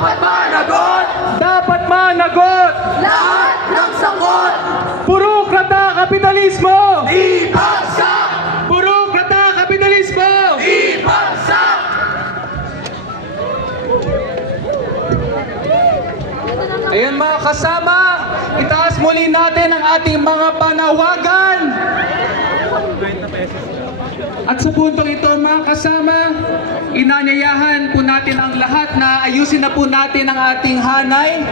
Dapat managot! Dapat managot! Lahat ng sakot! Burokrata kapitalismo! Ibagsak! Burokrata kapitalismo! Ibagsak! Ayan mga kasama, itaas muli natin ang ating mga panawagan. At sa puntong ito mga kasama, inanyayahan po natin ang lahat na ayusin na po natin ang ating hanay.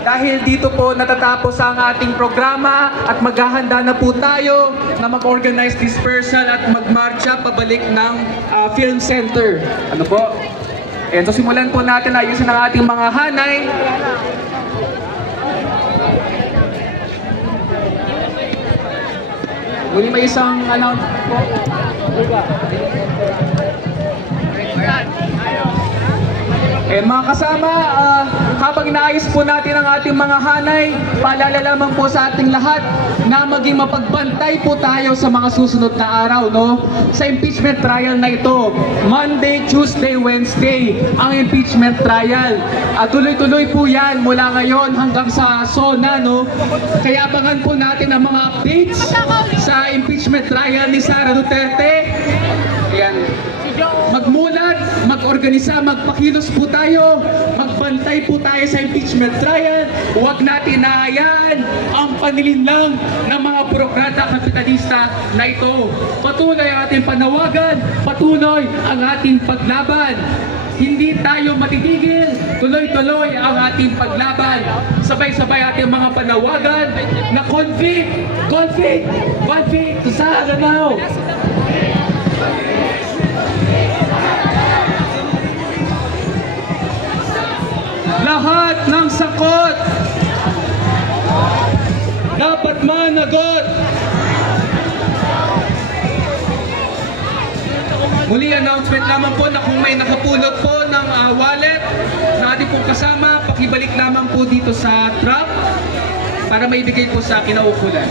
Dahil dito po natatapos ang ating programa at maghahanda na po tayo na mag-organize dispersal at magmarcha pabalik ng film center. Ano po? Ayan, so simulan po natin ayusin ang ating mga hanay. Muli may isang announcement po. Mga kasama, habang inaayos po natin ang ating mga hanay, paalala lamang po sa ating lahat na maging mapagbantay po tayo sa mga susunod na araw, no? Sa impeachment trial na ito, Monday, Tuesday, Wednesday, ang impeachment trial. Tuloy-tuloy po yan mula ngayon hanggang sa SONA, no? Kaya abangan po natin ang mga updates sa impeachment trial ni Sara Duterte. Ayan. Magmulat, mag-organisa, magpakilos po tayo, magbantay po tayo sa impeachment trial. Huwag natin nahayaan ang panilinlang ng mga burokrata kapitalista na ito. Patuloy ang ating panawagan, patuloy ang ating paglaban. Hindi tayo matitigil, tuloy-tuloy ang ating paglaban. Sabay-sabay ating mga panawagan na convict, convict, convict to Sara now. Lahat ng sakot dapat managot. Muli announcement lamang po na kung may nakapulot po ng wallet na ating pong kasama, pakibalik lamang po dito sa truck para maibigay po sa kinaukulan.